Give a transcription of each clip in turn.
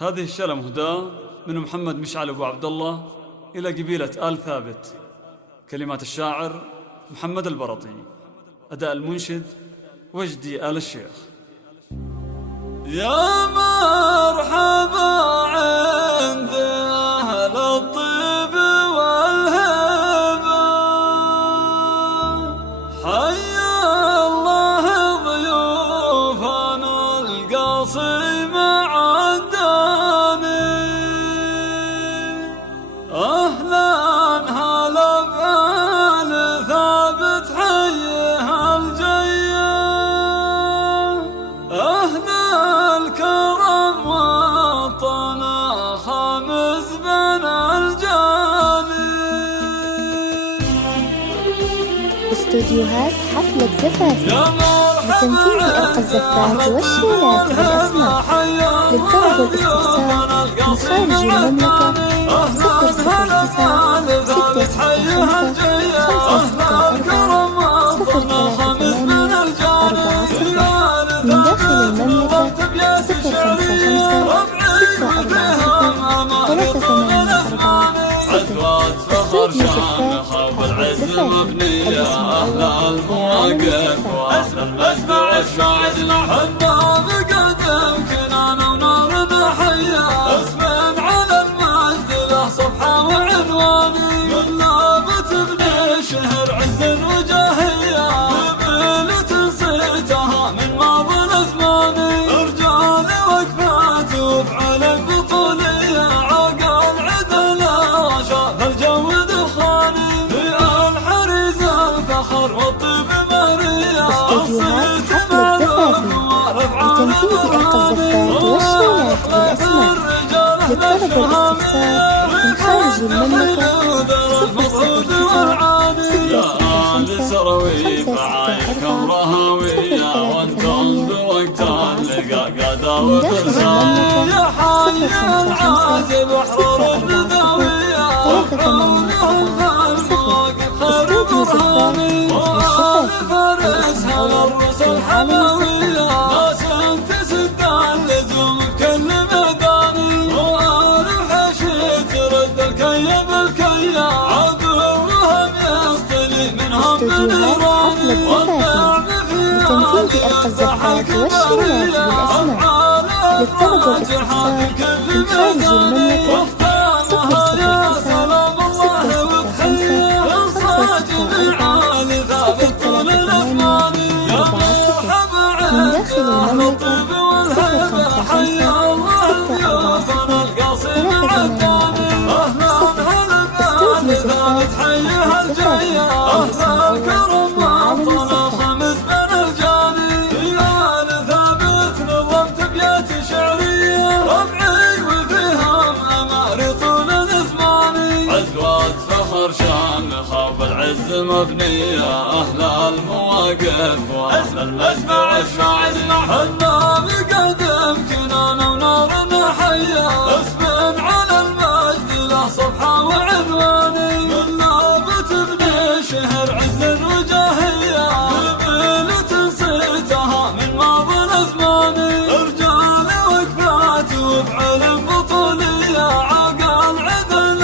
هذه الشلة مهداة من محمد مشعل أبو عبد الله إلى قبيلة آل ثابت. كلمات الشاعر محمد البرطي، أداء المنشد وجدي آل الشيخ. يا مرحبا عند أهل الطيب والهبة، حيا الله ضيوفنا القصيم عداني، أهلا هلا بآل ثابت حيها الجية، أهلا الكرم وطنا خامس بن الجاني. استوديوهات حفلة زفافي لتنفيذ أرقى الزفات والشيلات بالأسماء. للطلب والاستفسار من خارج المملكة 009-665-664-038-40. من داخل المملكة 055-645-384. استوديو زفات حفلة زفافي، الاسم الأول في عالم الزفات. اسمع الشاعر حنا بقدم كنان ونارنا حيا، اسم على المجد له صفحة وعنواني، من نابت ابن شهر عز وجاهية، قبيلة صيتها من ماضي الأزمان، رجال وقفات وبعلم بطولية، عقل عدل شاف الجو دخاني، في الحريز الفخر والطيب مريا. استوديوهات حفلة زفافي لتنفيذ أرقى الزفات والشيلات بالأسماء. للطلب والاستفسار من خارج المملكة 009-665-664-038-40. من داخل المملكة 055-645-384. استوديو زفات حفلة زفافي، الاسم الأول في عالم الزفات. استوديوهات حفلة زفافي لتنفيذ أرقى الزفات والشيلات بالأسماء. للطلب والاستفسار من خارج المملكة 009-665-664-038-40. من داخل المملكة 055-644-384. استوديو زفات حفلة زفافي، الاسم الأول في عالم الزفات. شان خاف العز مبنية، أهل المواقف وأهل اسمع الشاعر حنا بقدم كنان ونارنا حيا، اسم على المجد له صفحة وعنواني، من نابت ابن شهر عز وجاهية، قبيلة صيتها من ماضي الأزمان، رجال وقفات وبعلم بطولية، عقل عدل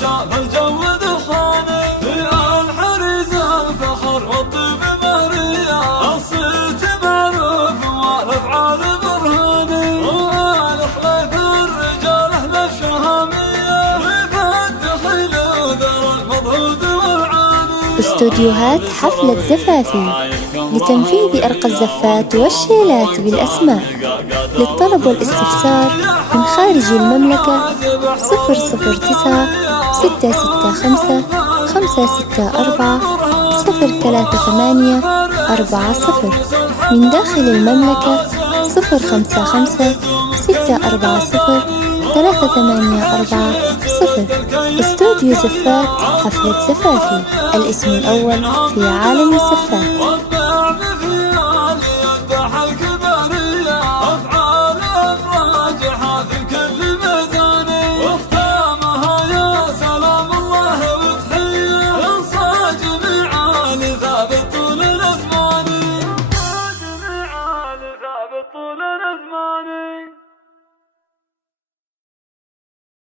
شاف الجو دخاني، في الحريز الفخر والطيب مريا، الصيت معروف والأفعال برهاني، والخليف الرجال أهل الشهامية، رفعت خيل ذر المضهود والعاني. استوديوهات حفلة زفافي لتنفيذ أرقى الزفات والشيلات بالأسماء. للطلب والاستفسار من خارج المملكة 009-665-564-038-40. من داخل المملكة 055-640-384-0. استوديو زفات حفلة زفافي، الاسم الأول في عالم الزفات.